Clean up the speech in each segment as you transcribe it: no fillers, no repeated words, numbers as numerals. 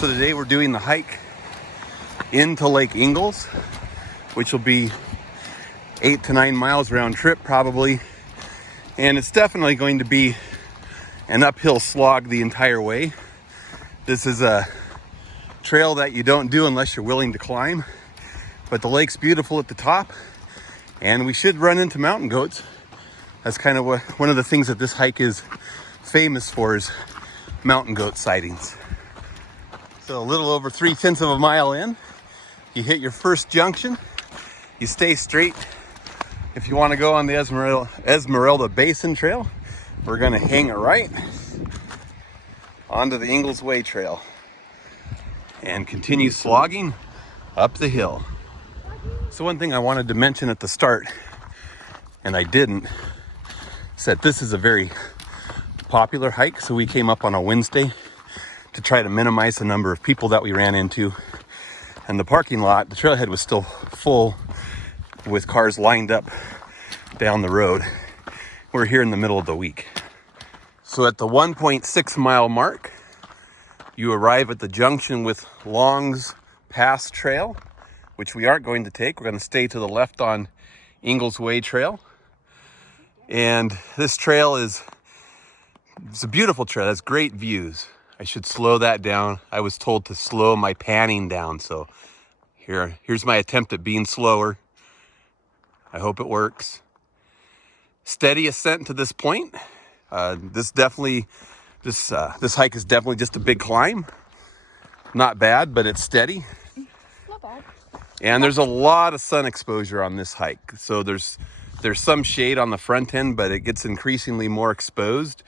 So today we're doing the hike into Lake Ingalls, which will be 8 to 9 miles round trip probably. And it's definitely going to be an uphill slog the entire way. This is a trail that you don't do unless you're willing to climb. But the lake's beautiful at the top, and we should run into mountain goats. That's kind of one of the things that this hike is famous for, is mountain goat sightings. So a little over 3/10 of a mile in, you hit your first junction. You stay straight. If you want to go on the Esmeralda Basin Trail, we're going to hang a right onto the Ingalls Way Trail and continue slogging up the hill. So one thing I wanted to mention at the start, and I didn't, is that this is a very popular hike. So we came up on a Wednesday to try to minimize the number of people that we ran into. And the parking lot, the trailhead was still full with cars lined up down the road. We're here in the middle of the week. So at the 1.6 mile mark, you arrive at the junction with Long's Pass Trail, which we aren't going to take. We're going to stay to the left on Ingalls Way Trail. And this trail it's a beautiful trail. It has great views. I should slow that down. I was told to slow my panning down. So here's my attempt at being slower. I hope it works. Steady ascent to this point. This hike is definitely just a big climb. Not bad, but it's steady. Not bad. And there's a lot of sun exposure on this hike. So there's some shade on the front end, but it gets increasingly more exposed.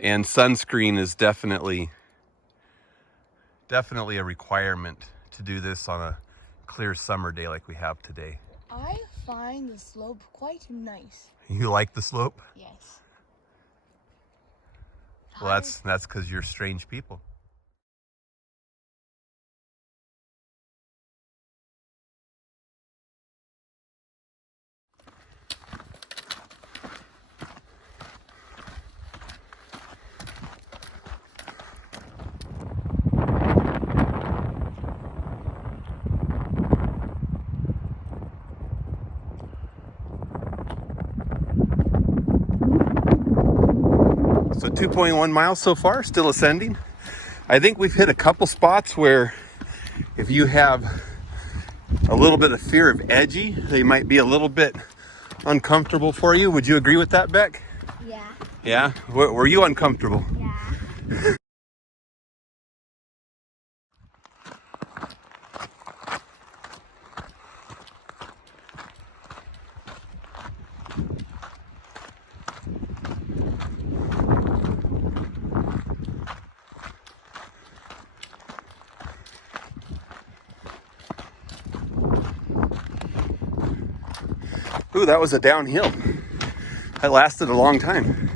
And sunscreen is definitely a requirement to do this on a clear summer day like we have today. I find the slope quite nice. You like the slope? Yes. Well, that's because you're strange people. So 2.1 miles so far, still ascending. I think we've hit a couple spots where if you have a little bit of fear of edgy, they might be a little bit uncomfortable for you. Would you agree with that, Beck? Yeah. Yeah? Were you uncomfortable? Yeah. Ooh, that was a downhill. That lasted a long time.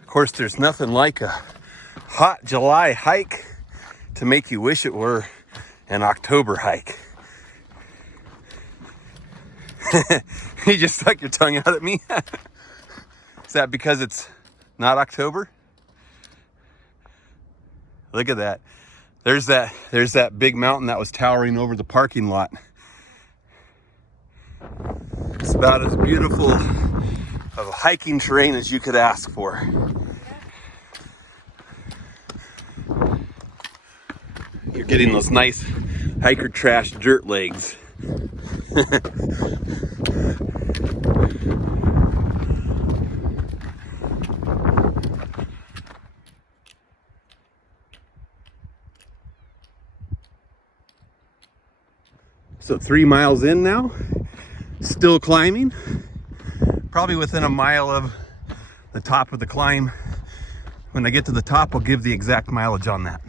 Of course, there's nothing like a hot July hike to make you wish it were an October hike. You just stuck your tongue out at me. Is that because it's not October? Look at that. There's that big mountain that was towering over the parking lot. It's about as beautiful of hiking terrain as you could ask for. You're getting those nice hiker trash dirt legs. So 3 miles in now, still climbing, probably within a mile of the top of the climb. When I get to the top, I'll give the exact mileage on that.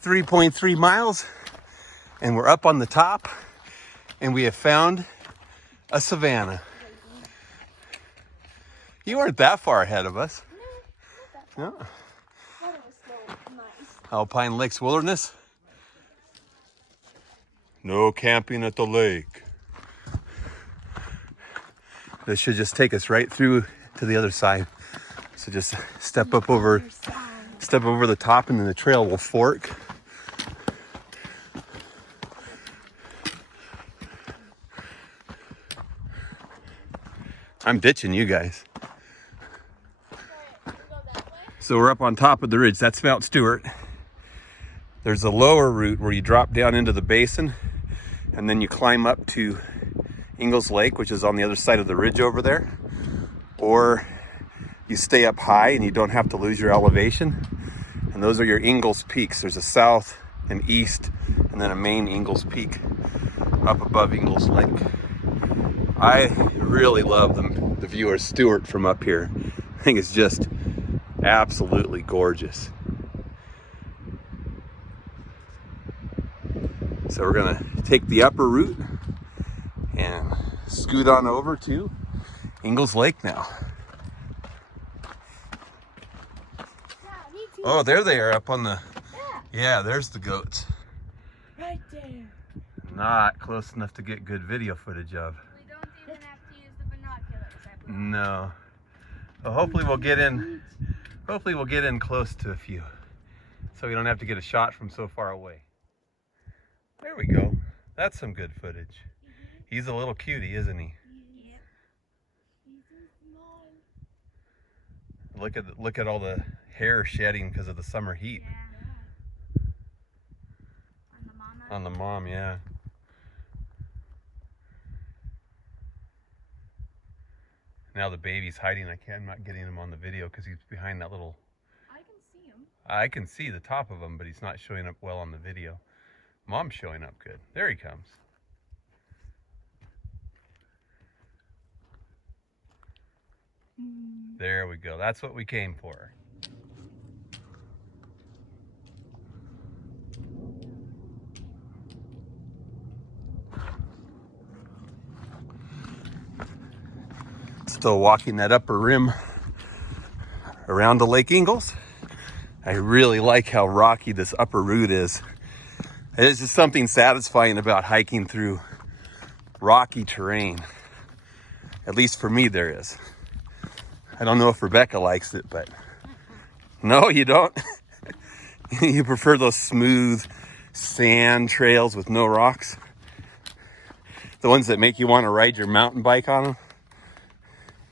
.3 miles, and we're up on the top, and we have found a savanna. You weren't that far ahead of us. No, not No. that far. Thought it was so nice. Alpine Lakes Wilderness. No camping at the lake. This should just take us right through to the other side. So just step over the top and then the trail will fork. I'm ditching you guys. So we're up on top of the ridge. That's Mount Stewart. There's a lower route where you drop down into the basin and then you climb up to Ingalls Lake, which is on the other side of the ridge over there. Or you stay up high and you don't have to lose your elevation. And those are your Ingalls peaks. There's a south and east and then a main Ingalls peak up above Ingalls Lake. I really love the view of Stewart from up here. I think it's just absolutely gorgeous. So we're gonna take the upper route and scoot on over to Ingalls Lake now. Oh, there they are up on the, yeah, there's the goats. Right there. Not close enough to get good video footage of. We don't even have to use the binoculars, I believe. No. Well, hopefully we'll get in close to a few, so we don't have to get a shot from so far away. There we go. That's some good footage. He's a little cutie, isn't he? Yep. Look at all the hair shedding because of the summer heat. Yeah. On the mama. On the mom, yeah. Now the baby's hiding. I'm not getting him on the video because he's behind that little. I can see him. I can see the top of him, but he's not showing up well on the video. Mom's showing up good. There he comes. There we go. That's what we came for. Still walking that upper rim around the Lake Ingalls. I really like how rocky this upper route is. There's just something satisfying about hiking through rocky terrain. At least for me there is. I don't know if Rebecca likes it, but no, you don't. You prefer those smooth sand trails with no rocks? The ones that make you want to ride your mountain bike on them?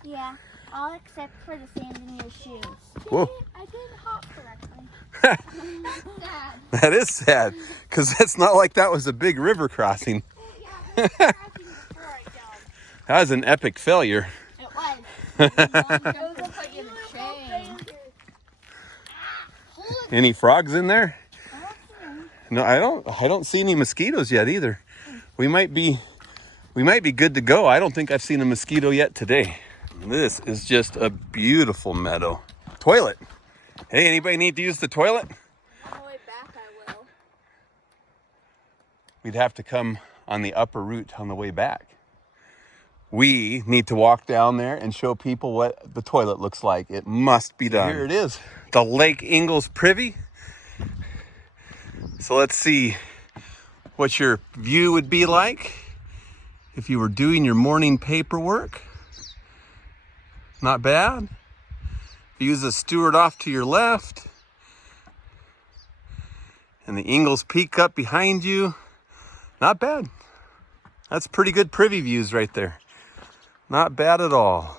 Yeah, all except for the sand in your shoes. Whoa. I did hop correctly. That's sad. That is sad, because it's not like that was a big river crossing. Yeah, but crashing before I jumped. That was an epic failure. It was. It was like in a chain. Any frogs in there? No, I don't see any mosquitoes yet either. We might be good to go. I don't think I've seen a mosquito yet today. This is just a beautiful meadow. Toilet. Hey, anybody need to use the toilet? On the way back, I will. We'd have to come on the upper route on the way back. We need to walk down there and show people what the toilet looks like. It must be done. Here it is, the Lake Ingalls Privy. So let's see what your view would be like if you were doing your morning paperwork. Not bad. Views of Stewart off to your left. And the Ingalls Peak up behind you. Not bad. That's pretty good privy views right there. Not bad at all.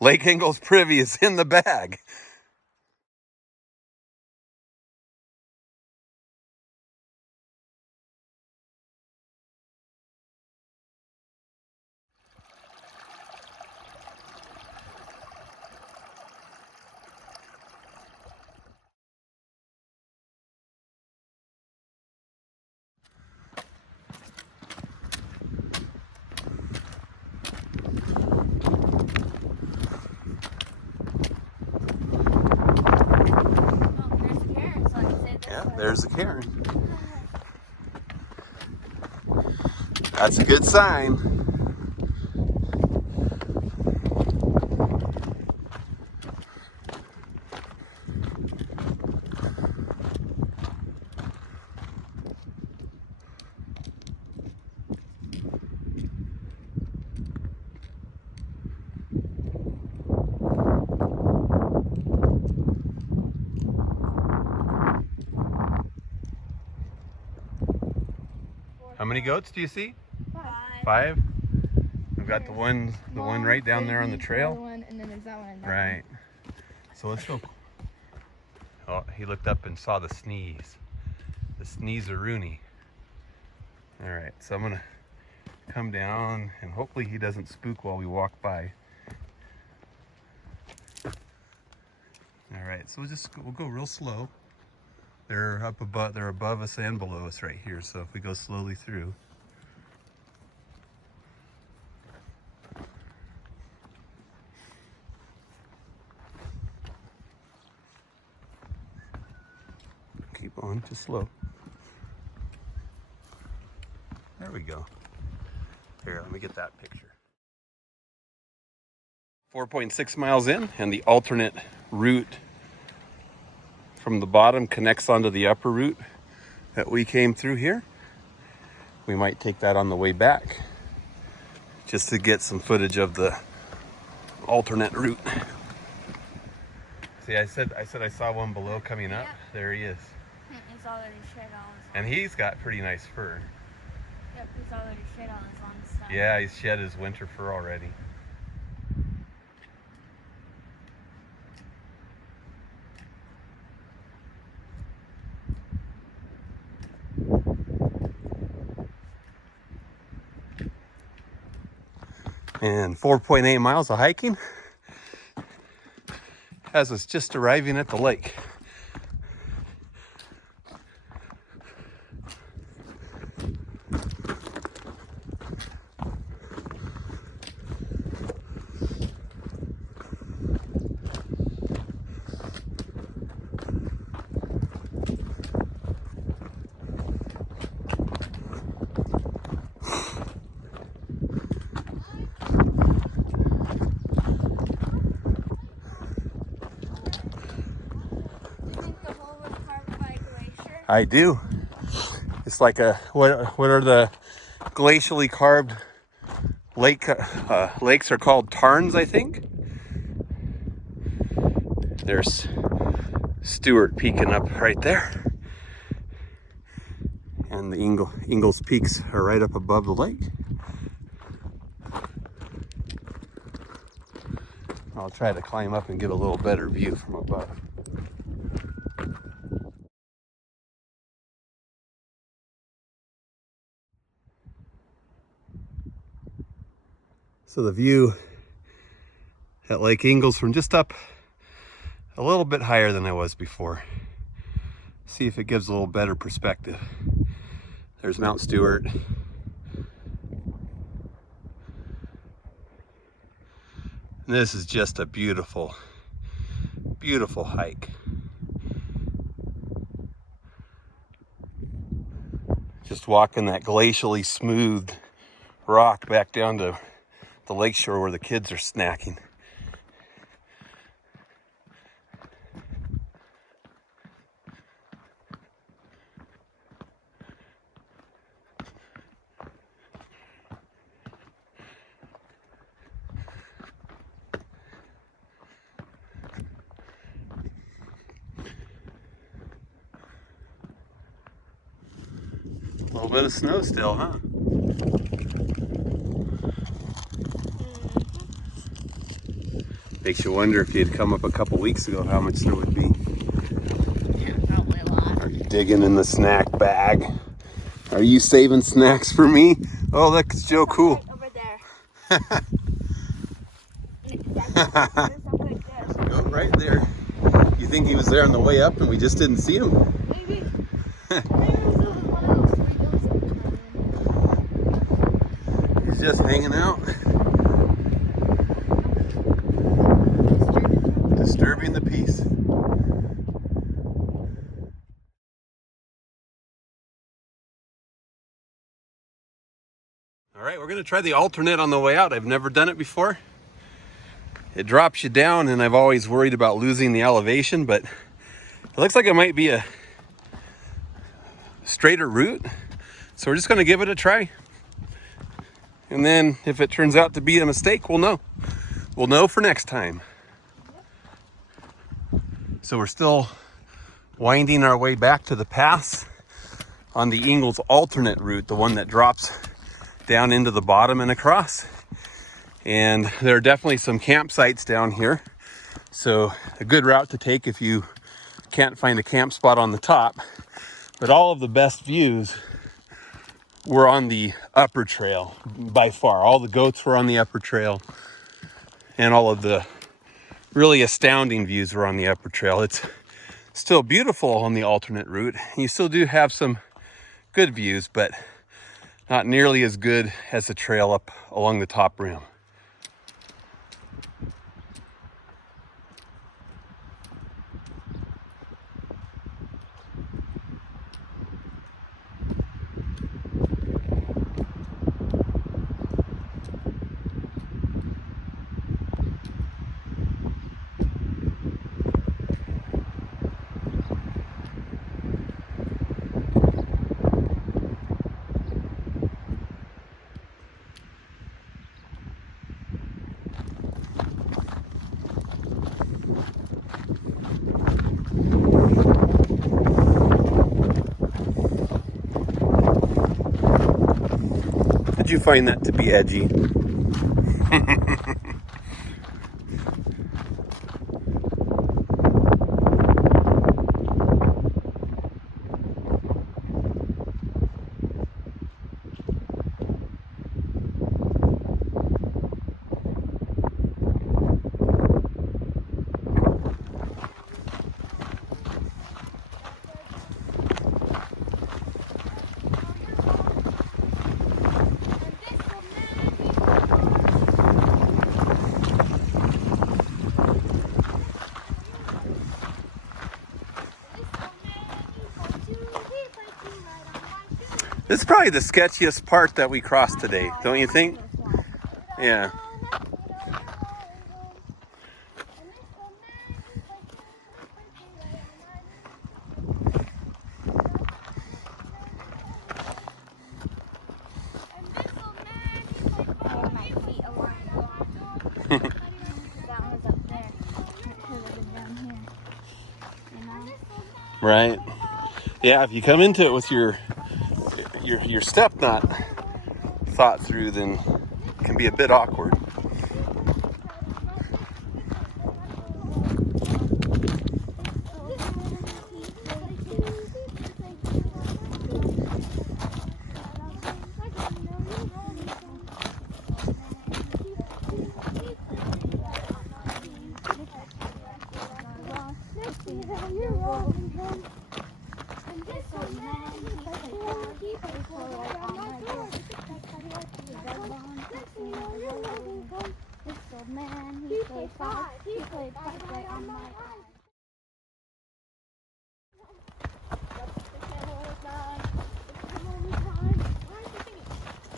Lake Ingalls Privy is in the bag. There's the cairn. That's a good sign. many goats do you see? 5. 5? We've got the one right down there on the trail. One, and then there's that one. Right. So let's go. Oh, he looked up and saw the sneeze. The sneeze-a-rooney. All right, so I'm gonna come down and hopefully he doesn't spook while we walk by. All right, so we'll go real slow. They're up above, they're above us and below us right here. So if we go slowly through. Keep on, just slow. There we go. Here, let me get that picture. 4.6 miles in, and the alternate route from the bottom connects onto the upper route that we came through here. We might take that on the way back just to get some footage of the alternate route. See, I said I saw one below coming up. Yeah. There he is. He's already shed all his And he's got pretty nice fur. Yep, he's already shed all his long stuff. Yeah, he's shed his winter fur already. And 4.8 miles of hiking has us just arriving at the lake. I do. It's like a what are the glacially carved lakes are called tarns, I think. There's Stewart peeking up right there, and the Ingalls peaks are right up above the lake. I'll try to climb up and get a little better view from above. So the view at Lake Ingalls from just up a little bit higher than I was before. See if it gives a little better perspective. There's Mount Stewart. And this is just a beautiful, beautiful hike. Just walking that glacially smooth rock back down to the lakeshore where the kids are snacking. A little bit of snow still, huh? Makes you wonder if you'd come up a couple weeks ago how much there would be. Yeah, probably a lot. Are you digging in the snack bag? Are you saving snacks for me? Oh, that's Joe Cool. Over there. Oh, right there. You think he was there on the way up and we just didn't see him? Maybe. Maybe it was one of those 3 goats. He's just hanging out. Disturbing the peace. All right, we're gonna try the alternate on the way out. I've never done it before. It drops you down and I've always worried about losing the elevation, but it looks like it might be a straighter route. So we're just gonna give it a try. And then if it turns out to be a mistake, we'll know. We'll know for next time. So we're still winding our way back to the pass on the Ingalls alternate route, the one that drops down into the bottom and across. And there are definitely some campsites down here. So a good route to take if you can't find a camp spot on the top. But all of the best views were on the upper trail by far. All the goats were on the upper trail, and all of the really astounding views were on the upper trail. It's still beautiful on the alternate route. You still do have some good views, but not nearly as good as the trail up along the top rim. Did you find that to be edgy? This is probably the sketchiest part that we crossed today, don't you think? Yeah. Right. Yeah, if you come into it with your step not thought through, then it can be a bit awkward.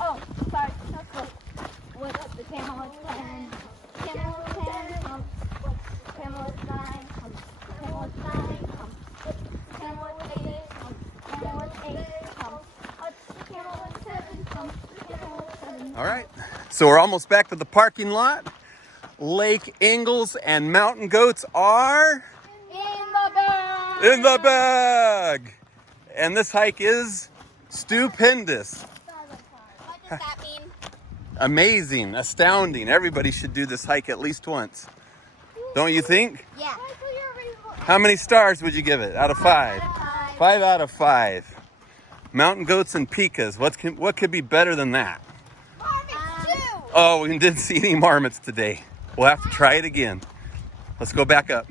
Oh, sorry, that's what. What's the camel is 10? Camel is 10, camel is 9, camel is 9, camel is 8, camel is 8, camel is 7, camel is 7. All right, so we're almost back to the parking lot. Lake Ingalls and mountain goats are In the bag! in the bag. And this hike is stupendous. What does that mean? Amazing, astounding. Everybody should do this hike at least once. Don't you think? Yeah. How many stars would you give it out of 5? 5 out of 5. Mountain goats and pikas. What could be better than that? Oh, we didn't see any marmots today. We'll have to try it again. Let's go back up.